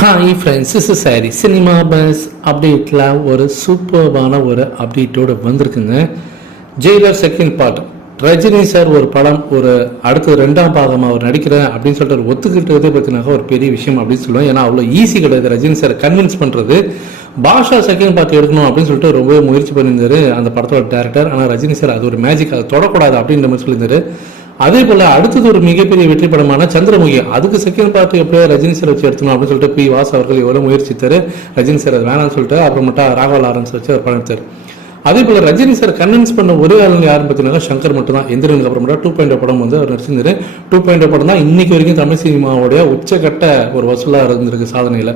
Hi friends is sorry cinema buzz அப்டேட்டில் ஒரு சூப்பர்பான ஒரு அப்டேட்டோடு வந்திருக்குங்க. Jailer second part Rajini sir ஒரு படம் ஒரு அடுத்த ரெண்டாம் பாகமாக அவர் நடிக்கிறேன் அப்படின்னு சொல்லிட்டு ஒரு ஒத்துக்கிட்டதே பற்றினாக்கா ஒரு பெரிய விஷயம் அப்படின்னு சொல்லுவேன் ஏன்னா அவ்வளோ ஈஸி கிடையாது ரஜினி சார் கன்வின்ஸ் பண்ணுறது பாஷா செகண்ட் பார்ட் எடுக்கணும் அப்படின்னு சொல்லிட்டு ரொம்பவே முயற்சி பண்ணியிருந்தாரு அந்த படத்தோட டேரக்டர் ஆனால் ரஜினி சார் அது ஒரு மேஜிக் அதை தொடக்கூடாது அப்படின்ற மாதிரி சொல்லியிருந்தாரு. அதே போல அடுத்தது ஒரு மிகப்பெரிய வெற்றி படமான சந்திரமுகி. அதுக்கு செகண்ட் பார்ட் எப்படியோ ரஜினி சார் வச்சு எடுத்தணும் அப்படின்னு சொல்லிட்டு பி வாஸ் அவர்கள் எவ்வளவு முயற்சித்தார். ரஜினி சார் அது வேணாம்னு சொல்லிட்டு அப்புறமேட்டா ராகவா லாரன்ஸ் வச்சு அவர் படம் எடுத்தார் அதே போல ரஜினி சார் கன்வின்ஸ் பண்ண ஒரே ஆளுங்க யாருன்னு பார்த்தீங்கன்னா சங்கர் மட்டும் தான் எந்திரனுக்கு அப்புறமேட்டா டூ பாயிண்ட் படம் வந்து அவர் நடிச்சிருந்தாரு. டூ பாயிண்ட் படம் தான் இன்னைக்கு வரைக்கும் தமிழ் சினிமாவுடைய உச்சக்கட்ட ஒரு வசூலா இருந்திருக்கு சாதனையில.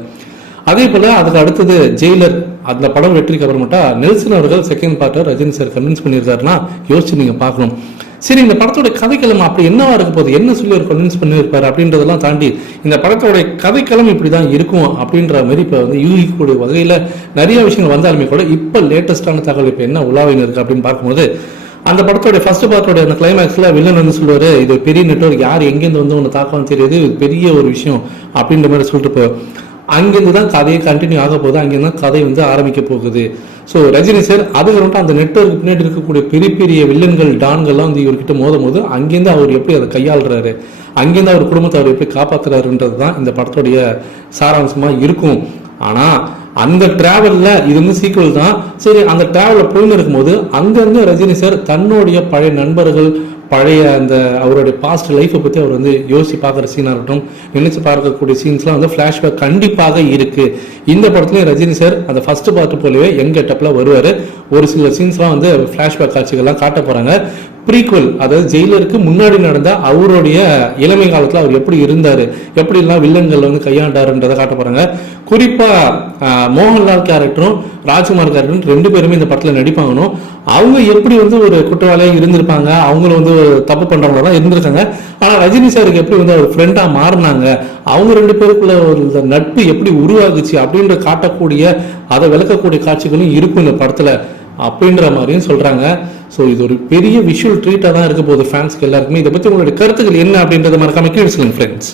அதே போல அதுக்கு அடுத்தது ஜெயிலர். அந்த படம் வெற்றிக்கு அப்புறமேட்டா நெல்சன் அவர்கள் செகண்ட் பார்ட்டை ரஜினி சார் கன்வின்ஸ் பண்ணியிருக்காருன்னா யோசிச்சு நீங்க பார்க்கணும். சரி இந்த படத்தோட கதைக்களம் அப்படி என்னவா இருக்க போகுது? என்ன சொல்லி ஒரு கன்வின்ஸ் பண்ணியிருப்பார் அப்படின்றதெல்லாம் தாண்டி இந்த படத்தோட கதைக்களம் இப்படி தான் இருக்கும் அப்படின்ற மாதிரி இப்போ வந்து யூகிக்கக்கூடிய வகையில் நிறைய விஷயங்கள் வந்தாலுமே கூட இப்போ லேட்டஸ்டான தகவல் இப்போ என்ன உலாவின் இருக்கு அப்படின்னு பார்க்கும்போது அந்த படத்தோட ஃபர்ஸ்ட் பார்ட்டோட அந்த கிளைமேக்ஸ்ல வில்லன் வந்து சொல்லுவாரு இது பெரிய நெட்வொர்க் யார் எங்கேருந்து வந்து ஒன்று தாக்கம் தெரியுது இது பெரிய ஒரு விஷயம் அப்படின்ற மாதிரி சொல்லிட்டு போ அங்கேருந்து தான் கதையை கண்டினியூ ஆக போகுது. அங்கேருந்து தான் கதை வந்து ஆரம்பிக்க போகுது. ஸோ ரஜினி சார் அதுக்கப்புறம் அந்த நெட்வொர்க் பின்னாடி இருக்கக்கூடிய பெரிய பெரிய வில்லன்கள் டான்கள்லாம் வந்து இவர்கிட்ட மோதும் போது அங்கேருந்து அவர் எப்படி அதை கையாளுறாரு? அங்கேருந்து அவர் குடும்பத்தை அவர் எப்படி காப்பாற்றுறாருன்றது தான் இந்த படத்துடைய சாராம்சமாக இருக்கும். ஆனால் அந்த டிராவலில் இது வந்து சீக்குவல் தான். சரி அந்த டிராவலில் போயின்னு இருக்கும்போது அங்கேருந்து ரஜினி சார் தன்னுடைய பழைய நண்பர்கள் பழைய அந்த அவருடைய பாஸ்ட் லைஃப்பை பற்றி அவர் வந்து யோசிச்சு பார்க்குற சீனாக இருக்கட்டும் நினைச்சு பார்க்கக்கூடிய சீன்ஸ்லாம் வந்து ஃப்ளாஷ்பேக் கண்டிப்பாக இருக்கு. இந்த படத்துலையும் ரஜினி சார் அந்த ஃபர்ஸ்ட் பார்ட் போலவே யங் கெட்டப்பில் வருவார். ஒரு சில சீன்ஸ்லாம் வந்து ஃப்ளாஷ்பேக் காட்சிகள்லாம் காட்ட போகிறாங்க ப்ரீக்குவல் அதாவது ஜெயிலருக்கு முன்னாடி நடந்த அவருடைய இளமை காலத்தில் அவர் எப்படி இருந்தார் எப்படிலாம் வில்லன்கள் வந்து கையாண்டாருன்றதை காட்ட போகிறாங்க குறிப்பாக மோகன்லால் கேரக்டரும் ராஜ்குமார் கேரக்டரும் ரெண்டு பேருமே இந்த படத்தில் நடிப்பாங்கன்னு அவங்க எப்படி வந்து ஒரு குற்றவாளியாக இருந்திருப்பாங்க அவங்களும் வந்து ஒரு தப்பு பண்ணுறவங்கள தான் இருந்திருக்காங்க. ஆனால் ரஜினி சாருக்கு எப்படி வந்து அவர் ஃப்ரெண்டாக மாறினாங்க அவங்க ரெண்டு பேருக்குள்ள ஒரு நட்பு எப்படி உருவாகுச்சு அப்படின்ற காட்டக்கூடிய அதை விளக்கக்கூடிய காட்சிகளும் இருக்கும் இந்த படத்தில். அப்படின்ற மாதிரியும் சொல்றாங்க. ஸோ இது ஒரு பெரிய விஷுவல் ட்ரீட்டாக தான் இருக்க போகுது ஃபேன்ஸ்க்கு எல்லாருக்குமே. இதை பற்றி உங்களுடைய கருத்துக்கள் என்ன அப்படின்றத மறக்காம கீழே சொல்லுங்கள் ஃப்ரெண்ட்ஸ்